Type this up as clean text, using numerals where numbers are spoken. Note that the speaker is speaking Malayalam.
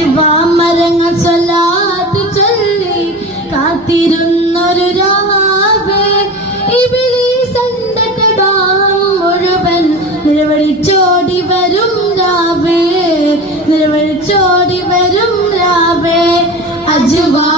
മരങ്ങൾ സ്വലാത്ത് ചൊല്ലി കാത്തിരുന്നൊരു രാവേ ഇബ്ലീസിന്റെ കടാം മുഴുവൻ നിലവിളിച്ചോടി വരും രാവേ, നിലവിളിച്ചോടി വരും രാവേ. അജ്വാ